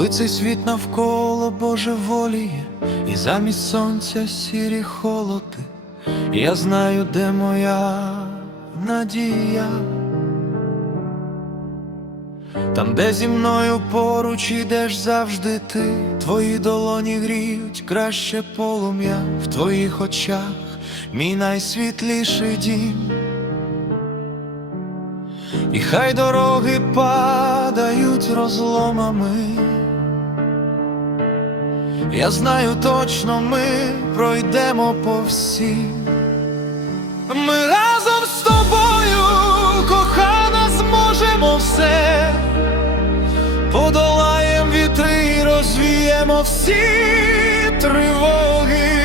коли цей світ навколо божеволіє, і замість сонця сірі холоди, я знаю, де моя надія. Там, де зі мною поруч ідеш завжди ти, твої долоні гріють краще полум'я в твоїх очах, мій найсвітліший дім. І хай дороги падають розломами. Я знаю точно, ми пройдемо по всім. Ми разом з тобою, кохана, зможемо все. Подолаєм вітри, розвіємо всі тривоги.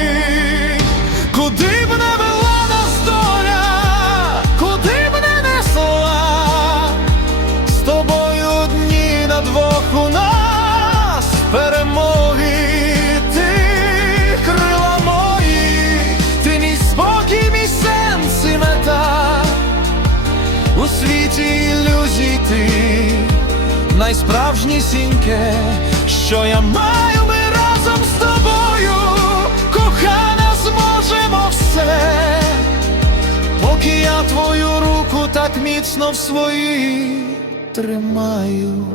Найсправжнісіньке, що я маю, ми разом з тобою, кохана, зможемо все, поки я твою руку так міцно в своїй тримаю.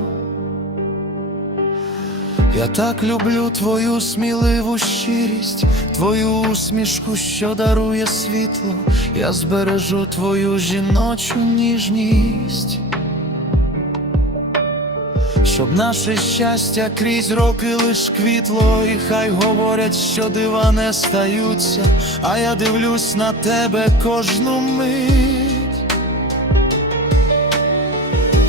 Я так люблю твою сміливу щирість, твою усмішку, що дарує світло, я збережу твою жіночу ніжність, щоб наше щастя крізь роки лиш квітло, і хай говорять, що дива не стаються, а я дивлюсь на тебе кожну мить.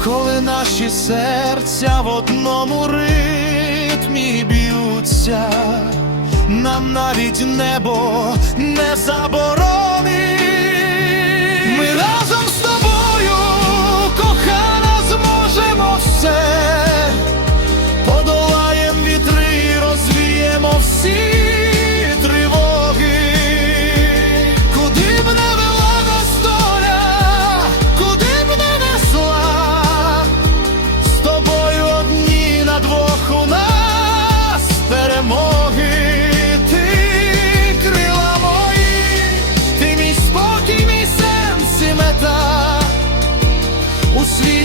Коли наші серця в одному ритмі б'ються, нам навіть небо не заборонить.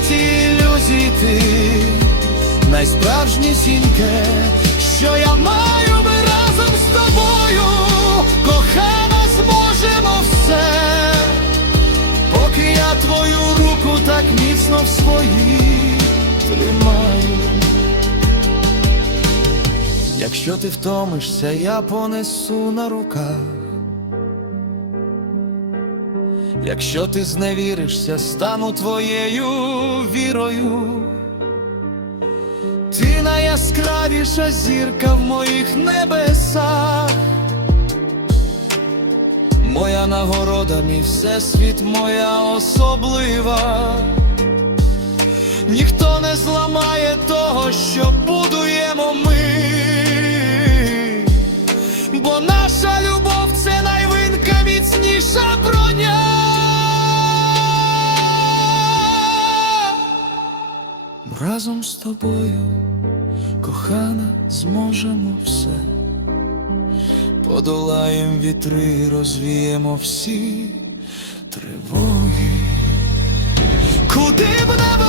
Світі ілюзій ти найсправжнісіньке, що я маю, ми разом з тобою, кохана, зможемо все, поки я твою руку так міцно в своїй тримаю. Якщо ти втомишся, я понесу на руках. Якщо ти зневіришся, стану твоєю вірою. Ти найяскравіша зірка в моїх небесах. Моя нагорода, мій всесвіт, моя особлива. Ніхто не зламає Разом з тобою, кохана, зможемо все. Подолаєм вітри, розвіємо всі тривоги. Куди б не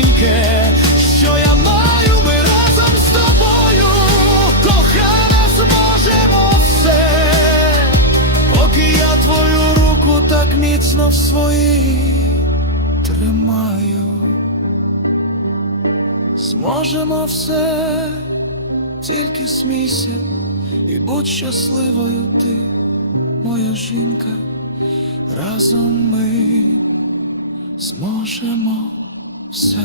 найсправжнісіньке, що я маю, ми разом з тобою, кохана, зможемо все, поки я твою руку так міцно в своїй тримаю. Зможемо все, тільки смійся і будь щасливою ти, моя жінка, разом ми зможемо все.